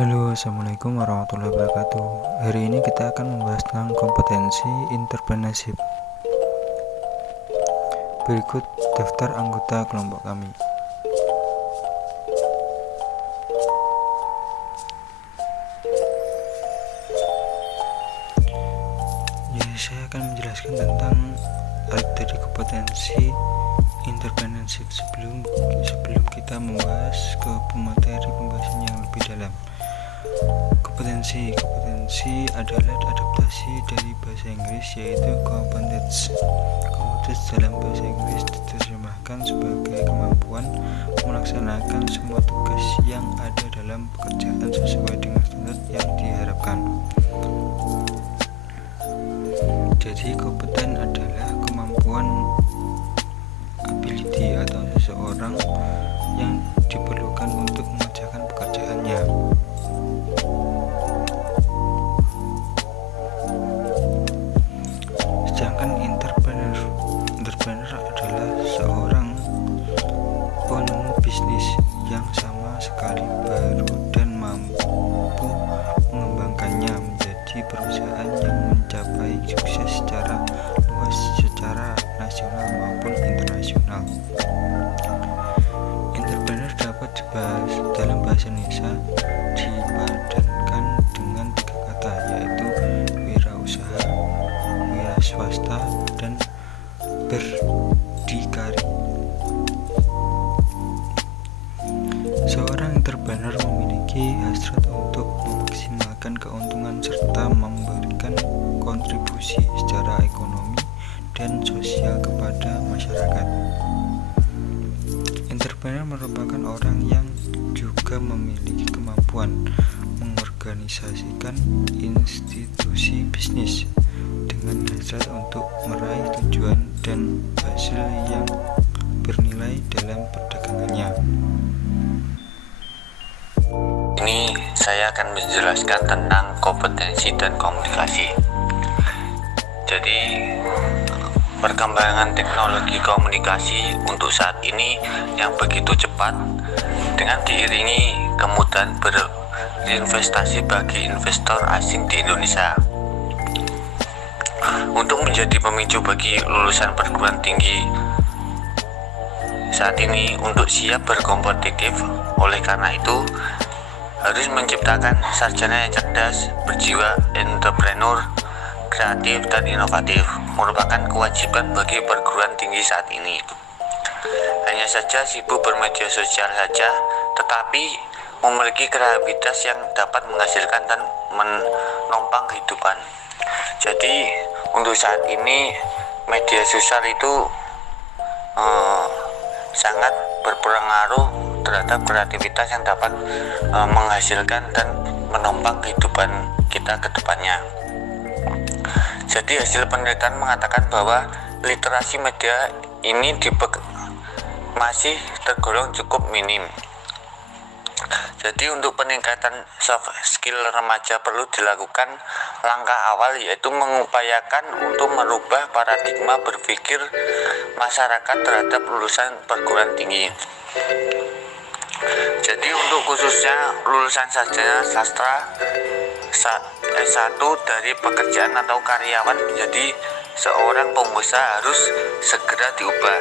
Halo, assalamualaikum warahmatullahi wabarakatuh. Hari ini kita akan membahas tentang kompetensi entrepreneurship. Berikut daftar anggota kelompok kami. Saya akan menjelaskan tentang arti dari kompetensi entrepreneurship sebelum kita membahas ke materi pembahasan yang lebih dalam. Kompetensi adalah adaptasi dari bahasa Inggris, yaitu competence. Competence dalam bahasa Inggris diterjemahkan sebagai kemampuan melaksanakan semua tugas yang ada dalam pekerjaan sesuai dengan standar yang diharapkan. Jadi kompeten adalah kemampuan ability atau seseorang yang diperlukan untuk mengerjakan pekerjaannya. Sedangkan entrepreneur adalah seorang penemu bisnis yang sama sekali baru dan mampu mengembangkannya menjadi perusahaan yang mencapai sukses secara luas secara nasional maupun internasional. Entrepreneur dapat dibahas dalam bahasa Indonesia dipadankan dengan 3 kata, yaitu wirausaha, wira swasta, dan berdikari. Seorang entrepreneur memiliki hasrat untuk memaksimalkan keuntungan serta memberikan kontribusi secara ekonomi dan sosial kepada masyarakat. Entrepreneur merupakan orang yang juga memiliki kemampuan mengorganisasikan institusi bisnis dengan hasrat untuk meraih tujuan dan hasil yang bernilai dalam perdagangannya. Ini saya akan menjelaskan tentang kompetensi dan komunikasi. Jadi, perkembangan teknologi komunikasi untuk saat ini yang begitu cepat dengan diiringi kemudahan berinvestasi bagi investor asing di Indonesia. Untuk menjadi pemicu bagi lulusan perguruan tinggi saat ini untuk siap berkompetitif, oleh karena itu harus menciptakan sarjana yang cerdas, berjiwa entrepreneur, kreatif dan inovatif merupakan kewajiban bagi perguruan tinggi saat ini. Hanya saja sibuk bermedia sosial saja, tetapi memiliki kreativitas yang dapat menghasilkan dan menopang kehidupan. Jadi untuk saat ini media sosial itu sangat berpengaruh terhadap kreativitas yang dapat menghasilkan dan menopang kehidupan kita ke depannya. Jadi hasil penelitian mengatakan bahwa literasi media ini masih tergolong cukup minim. Jadi untuk peningkatan soft skill remaja perlu dilakukan langkah awal, yaitu mengupayakan untuk merubah paradigma berpikir masyarakat terhadap lulusan perguruan tinggi. Jadi untuk khususnya lulusan sarjana sastra S1 dari pekerjaan atau karyawan menjadi seorang pengusaha harus segera diubah.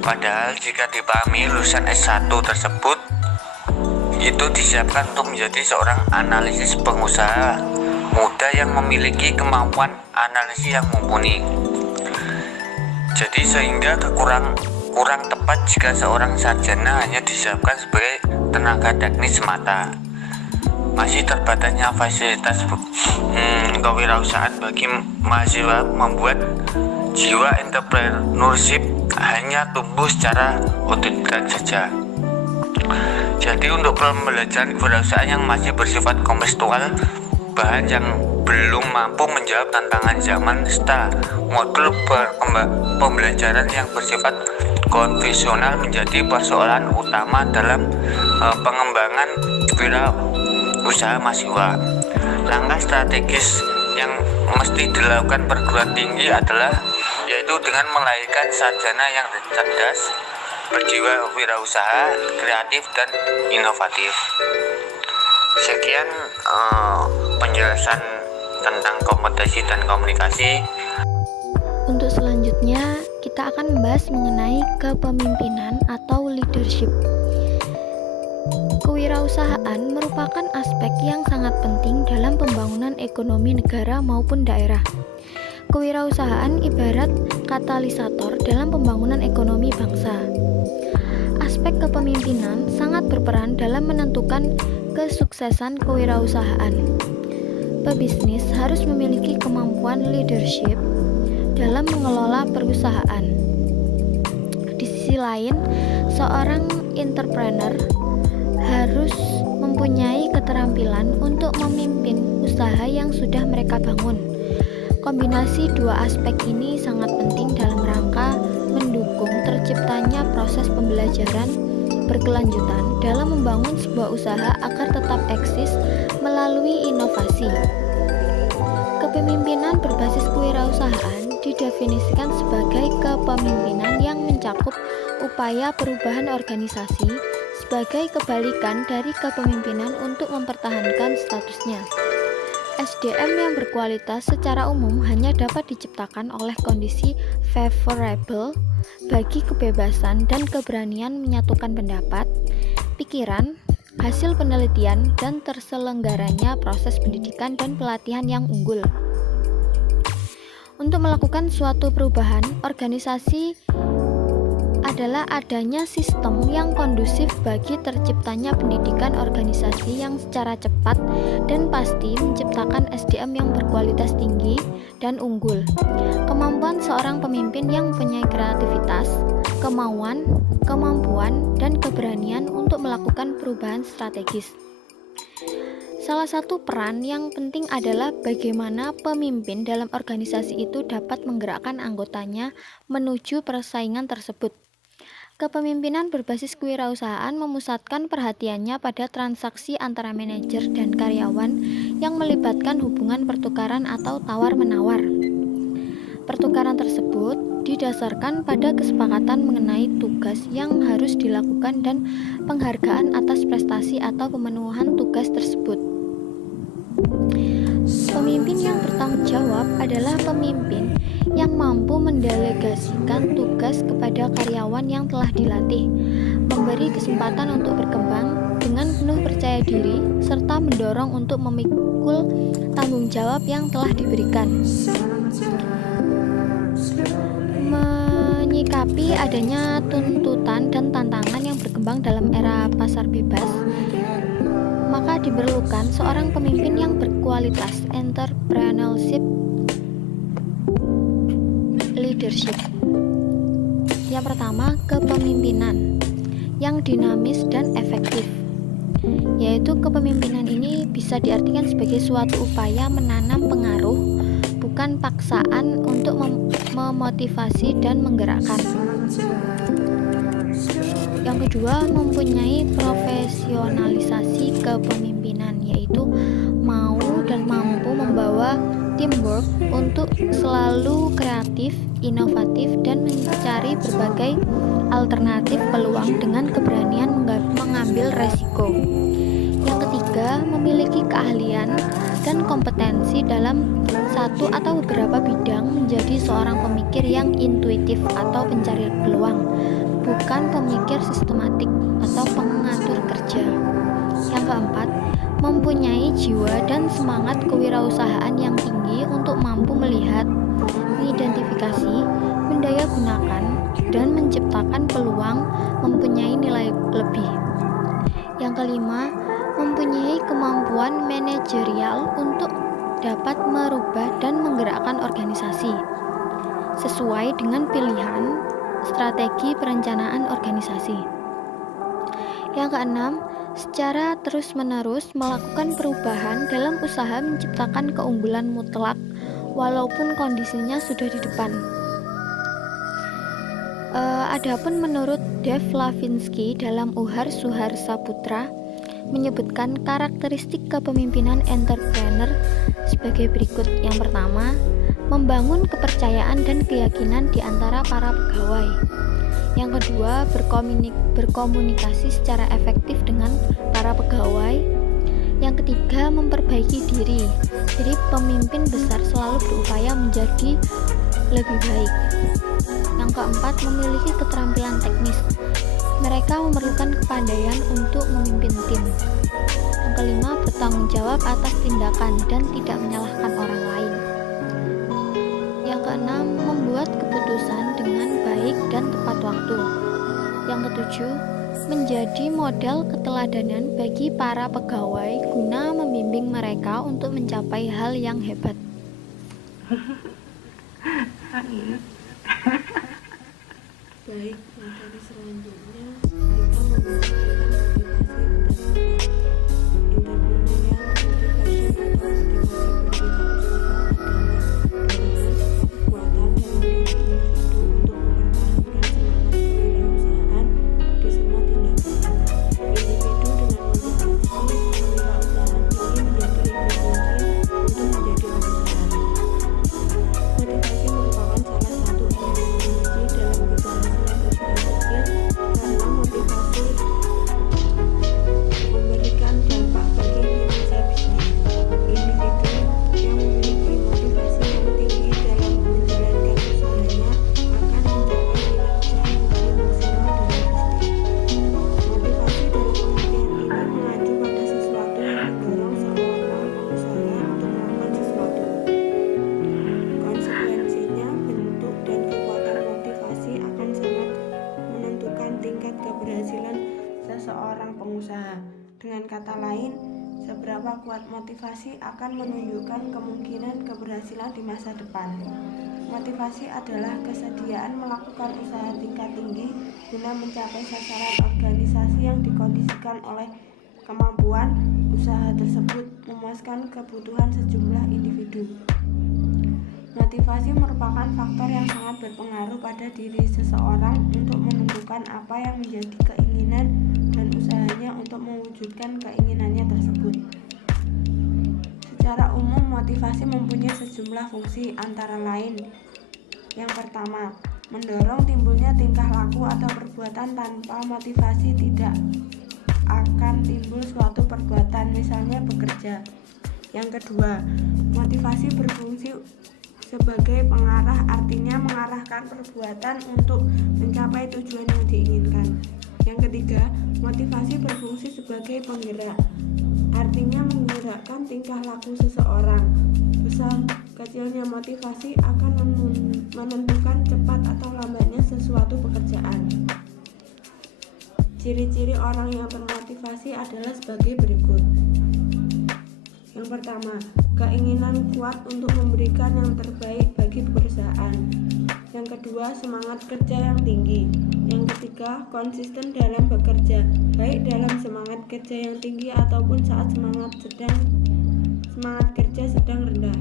Padahal jika dipahami lulusan S1 tersebut itu disiapkan untuk menjadi seorang analisis pengusaha muda yang memiliki kemampuan analisis yang mumpuni. Jadi sehingga kurang tepat jika seorang sarjana hanya disiapkan sebagai tenaga teknis semata. Masih terbatasnya fasilitas kewirausahaan bagi mahasiswa membuat jiwa entrepreneurship hanya tumbuh secara otodidak saja. Jadi untuk pembelajaran kewirausahaan yang masih bersifat kontekstual, bahan yang belum mampu menjawab tantangan zaman serta modul pembelajaran yang bersifat konvensional menjadi persoalan utama dalam pengembangan wirausaha mahasiswa. Langkah strategis yang mesti dilakukan perguruan tinggi adalah yaitu dengan melahirkan sarjana yang cerdas, berjiwa wirausaha, kreatif, dan inovatif. Sekian penjelasan tentang kompetensi dan komunikasi. Untuk selanjutnya, kita akan membahas mengenai kepemimpinan atau leadership. Kewirausahaan merupakan aspek yang sangat penting dalam pembangunan ekonomi negara maupun daerah. Kewirausahaan ibarat katalisator dalam pembangunan ekonomi bangsa. Aspek kepemimpinan sangat berperan dalam menentukan kesuksesan kewirausahaan. Pebisnis harus memiliki kemampuan leadership dalam mengelola perusahaan. Di sisi lain, seorang entrepreneur harus mempunyai keterampilan untuk memimpin usaha yang sudah mereka bangun. Kombinasi dua aspek ini sangat penting dalam rangka mendukung terciptanya proses pembelajaran berkelanjutan dalam membangun sebuah usaha agar tetap eksis melalui inovasi. Kepemimpinan berbasis kewirausahaan didefinisikan sebagai kepemimpinan yang mencakup upaya perubahan organisasi sebagai kebalikan dari kepemimpinan untuk mempertahankan statusnya. SDM yang berkualitas secara umum hanya dapat diciptakan oleh kondisi favorable bagi kebebasan dan keberanian menyatukan pendapat, pikiran, hasil penelitian, dan terselenggaranya proses pendidikan dan pelatihan yang unggul. Untuk melakukan suatu perubahan, organisasi adalah adanya sistem yang kondusif bagi terciptanya pendidikan organisasi yang secara cepat dan pasti menciptakan SDM yang berkualitas tinggi dan unggul. Kemampuan seorang pemimpin yang mempunyai kreativitas, kemauan, kemampuan, dan keberanian untuk melakukan perubahan strategis. Salah satu peran yang penting adalah bagaimana pemimpin dalam organisasi itu dapat menggerakkan anggotanya menuju persaingan tersebut. Kepemimpinan berbasis kewirausahaan memusatkan perhatiannya pada transaksi antara manajer dan karyawan yang melibatkan hubungan pertukaran atau tawar-menawar. Pertukaran tersebut didasarkan pada kesepakatan mengenai tugas yang harus dilakukan dan penghargaan atas prestasi atau pemenuhan tugas tersebut. Pemimpin yang bertanggung jawab adalah pemimpin yang mampu mendelegasikan tugas kepada karyawan yang telah dilatih, memberi kesempatan untuk berkembang dengan penuh percaya diri, serta mendorong untuk memikul tanggung jawab yang telah diberikan. Menyikapi adanya tuntutan dan tantangan yang berkembang dalam era pasar bebas, maka diperlukan seorang pemimpin yang berkualitas entrepreneurship leadership. Yang pertama, kepemimpinan yang dinamis dan efektif, yaitu kepemimpinan ini bisa diartikan sebagai suatu upaya menanam pengaruh, bukan paksaan untuk memotivasi dan menggerakkan. Yang kedua, mempunyai profesionalisasi kepemimpinan, yaitu mau dan mampu membawa teamwork untuk selalu kreatif, inovatif, dan mencari berbagai alternatif peluang dengan keberanian mengambil resiko. Yang ketiga, memiliki keahlian dan kompetensi dalam satu atau beberapa bidang, menjadi seorang pemikir yang intuitif atau pencari peluang, bukan pemikir sistematik atau pengatur kerja. Yang keempat, mempunyai jiwa dan semangat kewirausahaan yang tinggi untuk mampu melihat, mengidentifikasi, mendayagunakan, dan menciptakan peluang, mempunyai nilai lebih. Yang kelima, mempunyai kemampuan manajerial untuk dapat merubah dan menggerakkan organisasi sesuai dengan pilihan strategi perencanaan organisasi. Yang keenam, secara terus-menerus melakukan perubahan dalam usaha menciptakan keunggulan mutlak walaupun kondisinya sudah di depan. Adapun menurut Dev Lavinsky dalam Uhar Suharsa Putra menyebutkan karakteristik kepemimpinan entrepreneur sebagai berikut. Yang pertama, membangun kepercayaan dan keyakinan di antara para pegawai. Yang kedua, berkomunikasi secara efektif dengan para pegawai. Yang ketiga, memperbaiki diri. Jadi pemimpin besar selalu berupaya menjadi lebih baik. Yang keempat, memiliki keterampilan teknis. Mereka memerlukan kepandaian untuk memimpin tim. Yang kelima, bertanggung jawab atas tindakan dan tidak menyalahkan orang lain. Yang keenam, membuat keputusan dengan baik dan tepat waktu. Yang ketujuh, menjadi model keteladanan bagi para pegawai guna membimbing mereka untuk mencapai hal yang hebat. Baik, materi selanjutnya kita menggunakan motivasi interpersonal. Motivation atau motivasi berwirausaha adalah kekuatan dalam diri individu untuk mempertahankan semangat kewirausahaan di semua tindakan. Individu dengan motivasi kewirausahaan ini menjadi kunci untuk menjadi perusahaan. Motivasi merupakan salah satu elemen kunci dalam keberhasilan usaha kecil karena motivasi memberikan dampak bagi kinerja bisnis. Individu yang memiliki motivasi yang tinggi dalam menjalankan usahanya akan mencapai kinerja yang lebih maksimal dalam bisnis. Motivasi dalam pengertian ini mengacu pada sesuatu yang mendorong seorang pengusaha untuk melakukan sesuatu. Konsekuensinya, bentuk dan kekuatan motivasi akan sangat menentukan tingkat keberhasilan seseorang pengusaha. Dengan kata lain, seberapa kuat motivasi akan menunjukkan kemungkinan keberhasilan di masa depan. Motivasi adalah kesediaan melakukan usaha tingkat tinggi guna mencapai sasaran organisasi yang dikondisikan oleh kemampuan usaha tersebut memuaskan kebutuhan sejumlah individu. Motivasi merupakan faktor yang sangat berpengaruh pada diri seseorang untuk menentukan apa yang menjadi keinginan dan usahanya untuk mewujudkan keinginannya tersebut. Secara umum, motivasi mempunyai sejumlah fungsi antara lain. Yang pertama, mendorong timbulnya tingkah laku atau perbuatan. Tanpa motivasi tidak akan timbul suatu perbuatan, misalnya bekerja. Yang kedua, motivasi berfungsi sebagai pengarah, artinya mengarahkan perbuatan untuk mencapai tujuan yang diinginkan. Yang ketiga, motivasi berfungsi sebagai penggerak, artinya menggerakkan tingkah laku seseorang. Besar kecilnya motivasi akan menentukan cepat atau lambatnya sesuatu pekerjaan. Ciri-ciri orang yang termotivasi adalah sebagai berikut. Yang pertama, keinginan kuat untuk memberikan yang terbaik bagi perusahaan. Yang kedua, semangat kerja yang tinggi. Yang ketiga, konsisten dalam bekerja, baik dalam semangat kerja yang tinggi ataupun saat semangat kerja sedang rendah.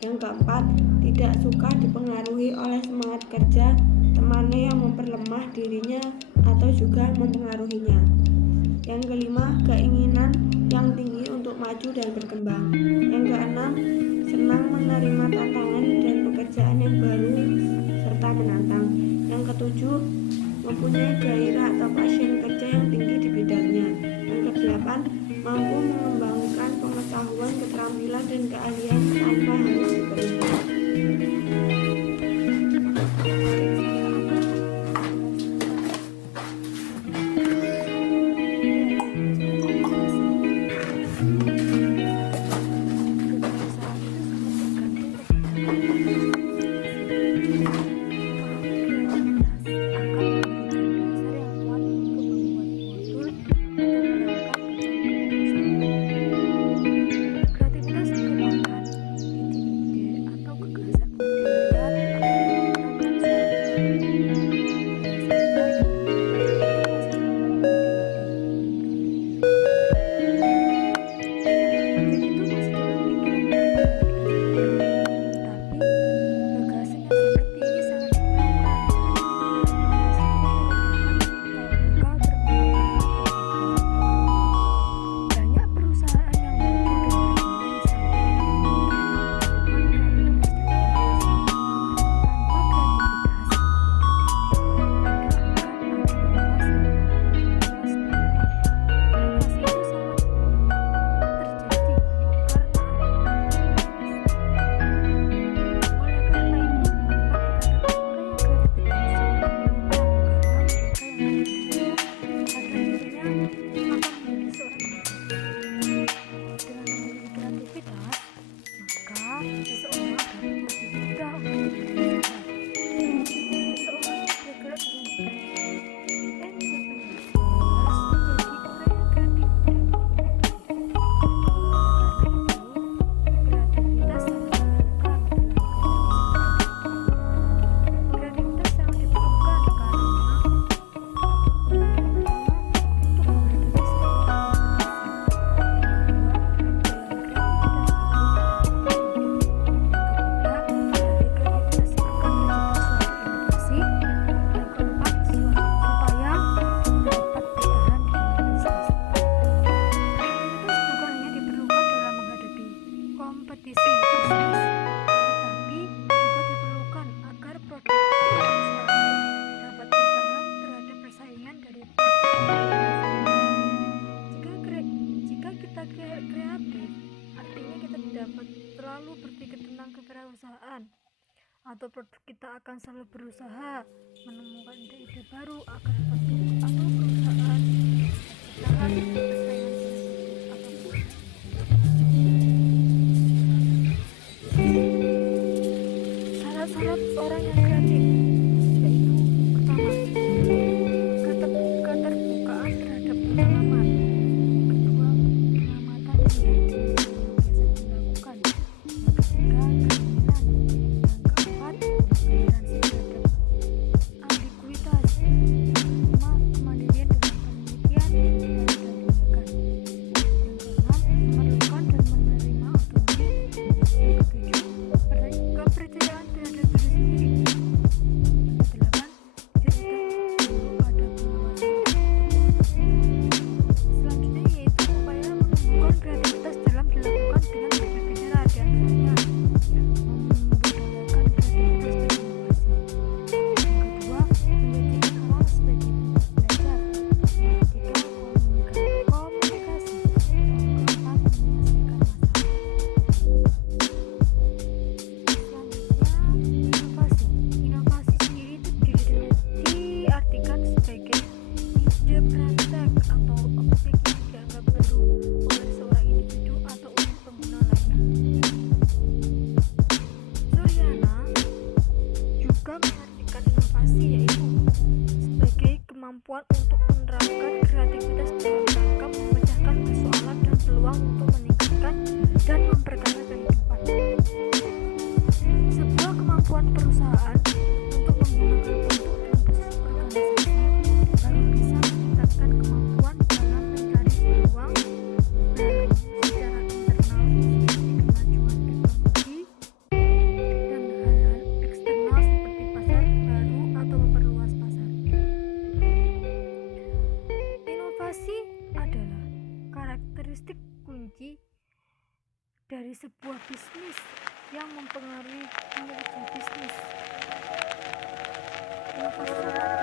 Yang keempat, tidak suka dipengaruhi oleh semangat kerja temannya yang memperlemah dirinya atau juga mempengaruhinya. Yang kelima, keinginan yang tinggi untuk maju dan berkembang. Yang keenam, senang menerima tantangan dan pekerjaan yang baru serta menantang. Yang ketujuh, mempunyai gairah atau passion kerja yang tinggi di bidangnya. Yang kedelapan, mampu mengembangkan pengetahuan, keterampilan, dan keahlian tanpa harus diperlukan. produk kita akan selalu berusaha menemukan ide-ide baru agar produk atau perusahaan bertahan bersaing apapun. Syarat-syarat orang yang kreatif yaitu pertama, keterbukaan terhadap pengalaman. Kedua, pengamatan melihat yang biasa dilakukan. Yang ketiga, keinginan. Yang keempat, toleransi terhadap ambiguitas. Yang kelima, kemandirian dalam penelitian dan tindakan. Yang keenam, memerlukan dan menerima otonomi. Yang ketujuh, kepercayaan terhadap diri sendiri. Yang kedelapan, tidak perlu pada pengawasan. Selanjutnya yaitu upaya menumbuhkan kreativitas dalam dilakukan dengan berbagai cara, di antaranya membudayakan kreativitas dan inovasi. Yang kedua, menjadikan awal sebagai tempat belajar. Yang ketiga, komunikasi. Yang keempat, menyelesaikan masalah. Selanjutnya, inovasi. Inovasi sendiri itu diartikan sebagai ide praktek atau objek yang dianggap baru oleh seorang individu atau unit pengguna lainnya. Suryana juga mengartikan inovasi yaitu sebagai kemampuan untuk menerapkan kreativitas dalam rangka memecahkan persoalan dan peluang untuk meningkatkan dan memperkaya kehidupan. Sebuah kemampuan perusahaan untuk menggunakan bentuk dan proses organisasi baru bisa meningkatkan kemampuan dalam mencari peluang baru secara internal seperti kemajuan teknologi dan hal-hal eksternal seperti pasar baru atau memperluas pasar. Inovasi adalah karakteristik kunci dari sebuah bisnis yang mempengaruhi kinerja bisnis. Inovasi